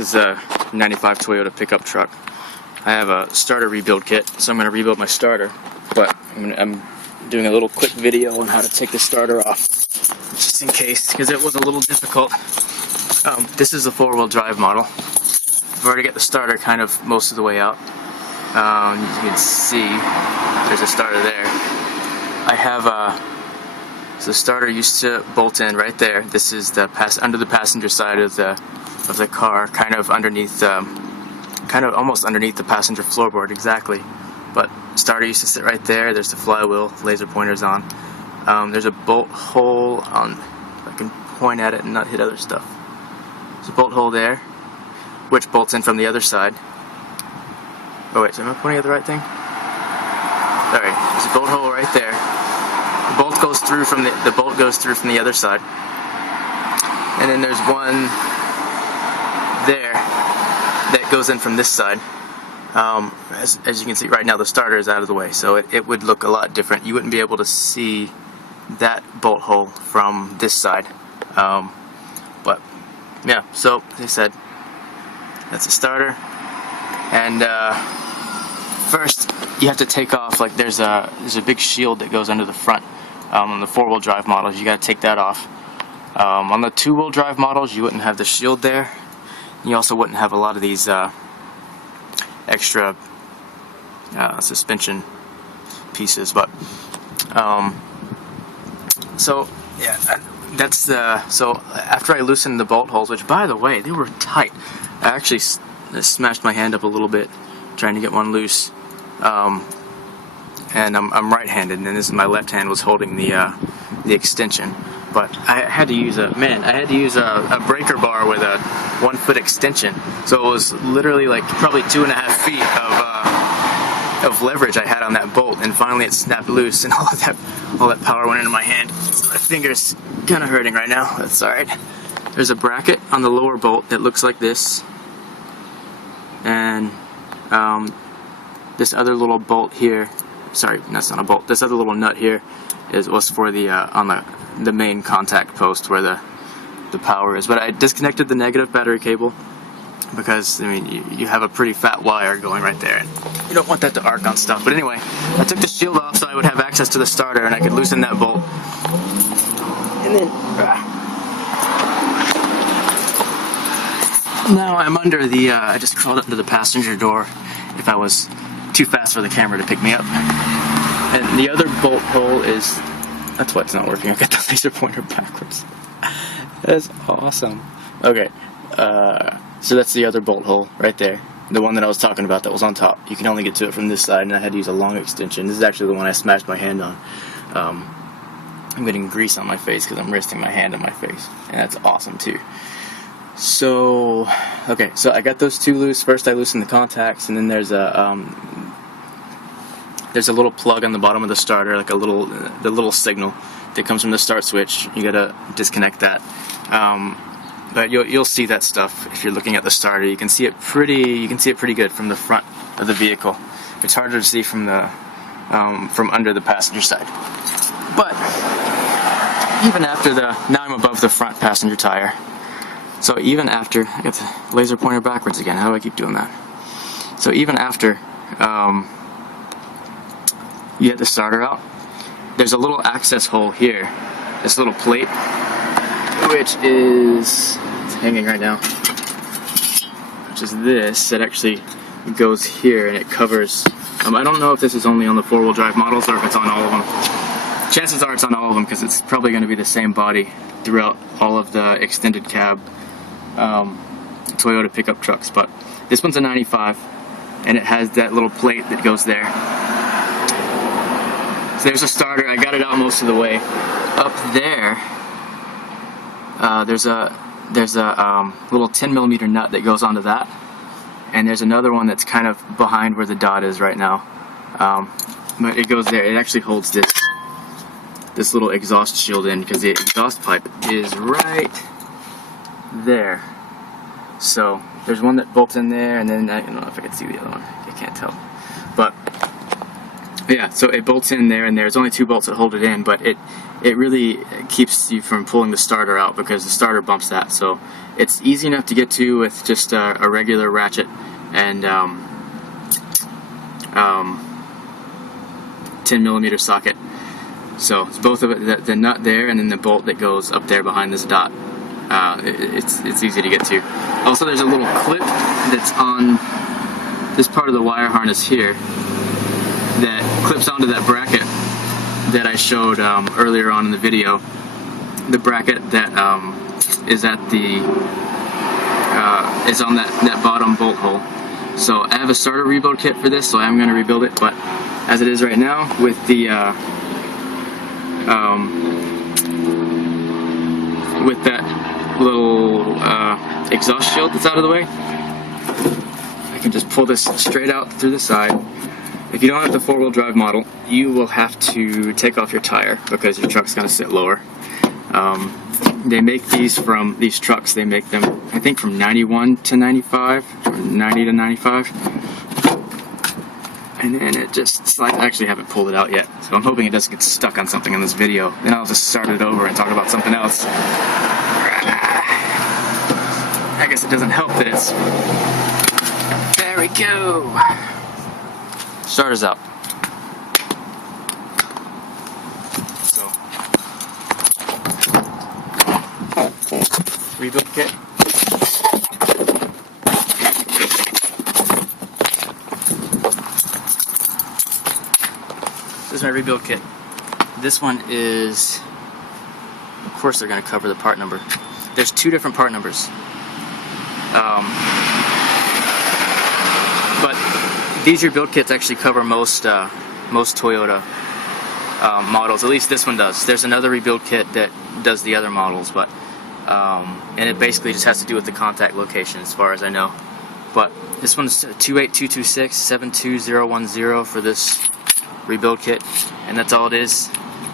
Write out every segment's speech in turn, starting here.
This is a 95 Toyota pickup truck. I have a starter rebuild kit, so I'm going to rebuild my starter, but I'm doing a little quick video on how to take the starter off, just in case, because it was a little difficult. This is a 4-wheel drive model. I've already got the starter kind of most of the way out. You can see there's a starter there. I have so the starter used to bolt in right there. This is the under the passenger side of the car, kind of underneath, almost underneath the passenger floorboard, exactly. But starter used to sit right there. There's the flywheel, laser pointers on. There's a bolt hole on. If I can point at it and not hit other stuff. There's a bolt hole there, which bolts in from the other side. Oh wait, so am I pointing at the right thing? Alright, there's a bolt hole right there. The bolt goes through from the other side. And then there's one there that goes in from this side. As you can see right now, the starter is out of the way, so it would look a lot different. You wouldn't be able to see that bolt hole from this side. But yeah, so as I said, that's a starter. And first you have to take off, like there's a big shield that goes under the front on the 4-wheel drive models. You got to take that off. On the 2-wheel drive models, you wouldn't have the shield there. You also wouldn't have a lot of these extra suspension pieces. But so yeah, that's so after I loosened the bolt holes, which by the way, they were tight. I actually smashed my hand up a little bit trying to get one loose, and I'm right-handed, and this is my left hand was holding the extension. But I had to use a breaker bar with a 1-foot extension, so it was literally like probably 2.5 feet of leverage I had on that bolt, and finally it snapped loose, and all that power went into my hand. So my finger's kind of hurting right now. That's all right. There's a bracket on the lower bolt that looks like this, and this other little bolt here. Sorry, that's not a bolt. This other little nut here was for the on the main contact post where the power is. But I disconnected the negative battery cable because, I mean, you have a pretty fat wire going right there, and you don't want that to arc on stuff. But anyway, I took the shield off so I would have access to the starter and I could loosen that bolt. And then now I'm under the I just crawled up to the passenger door if I was too fast for the camera to pick me up. And the other bolt hole is, that's why it's not working. I got the laser pointer backwards. That's awesome. Okay, so that's the other bolt hole right there. The one that I was talking about that was on top. You can only get to it from this side, and I had to use a long extension. This is actually the one I smashed my hand on. I'm getting grease on my face because I'm resting my hand on my face, and that's awesome too. So, okay, so I got those two loose. First I loosened the contacts, and then there's a little plug on the bottom of the starter, like the little signal that comes from the start switch. You gotta disconnect that. But you'll see that stuff if you're looking at the starter. You can see it pretty good from the front of the vehicle. It's harder to see from under the passenger side. But even after now I'm above the front passenger tire. So even after, I got the laser pointer backwards again. How do I keep doing that? So even after you get the starter out, there's a little access hole here, this little plate, which is, it's hanging right now, which is this. It actually goes here and it covers, I don't know if this is only on the 4-wheel drive models or if it's on all of them. Chances are it's on all of them because it's probably going to be the same body throughout all of the extended cab Toyota pickup trucks. But this one's a 95 and it has that little plate that goes there. So there's a starter. I got it out most of the way. Up there, there's a little 10mm nut that goes onto that, and there's another one that's kind of behind where the dot is right now. But it goes there. It actually holds this little exhaust shield in because the exhaust pipe is right there. So there's one that bolts in there, and then I don't know if I can see the other one. I can't tell. But Yeah, so it bolts in there, and there's only 2 bolts that hold it in, but it really keeps you from pulling the starter out because the starter bumps that. So it's easy enough to get to with just a regular ratchet and 10mm socket. So it's both of it, the nut there and then the bolt that goes up there behind this dot. It's easy to get to. Also, there's a little clip that's on this part of the wire harness here that clips onto that bracket that I showed earlier on in the video. The bracket that is at the is on that bottom bolt hole. So I have a starter rebuild kit for this, so I'm going to rebuild it. But as it is right now, with the with that little exhaust shield that's out of the way, I can just pull this straight out through the side. If you don't have the 4-wheel drive model, you will have to take off your tire because your truck's going to sit lower. They make these trucks, they make them, I think, from 91 to 95, or 90 to 95. And then it just slides. I actually haven't pulled it out yet, so I'm hoping it doesn't get stuck on something in this video. Then I'll just start it over and talk about something else. I guess it doesn't help that it's... There we go! Starter's out. So, rebuild kit. This is my rebuild kit. This one is, of course they're going to cover the part number. There's 2 different part numbers. But these rebuild kits actually cover most Toyota models. At least this one does. There's another rebuild kit that does the other models, but and it basically just has to do with the contact location as far as I know. But this one is 28226-72010 for this rebuild kit, and that's all it is.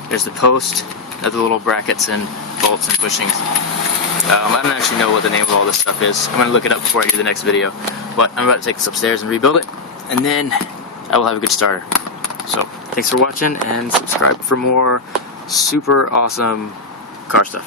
There's the post, other little brackets and bolts and bushings. I don't actually know what the name of all this stuff is. I'm going to look it up before I do the next video, but I'm about to take this upstairs and rebuild it, and then I will have a good starter. So thanks for watching, and subscribe for more super awesome car stuff.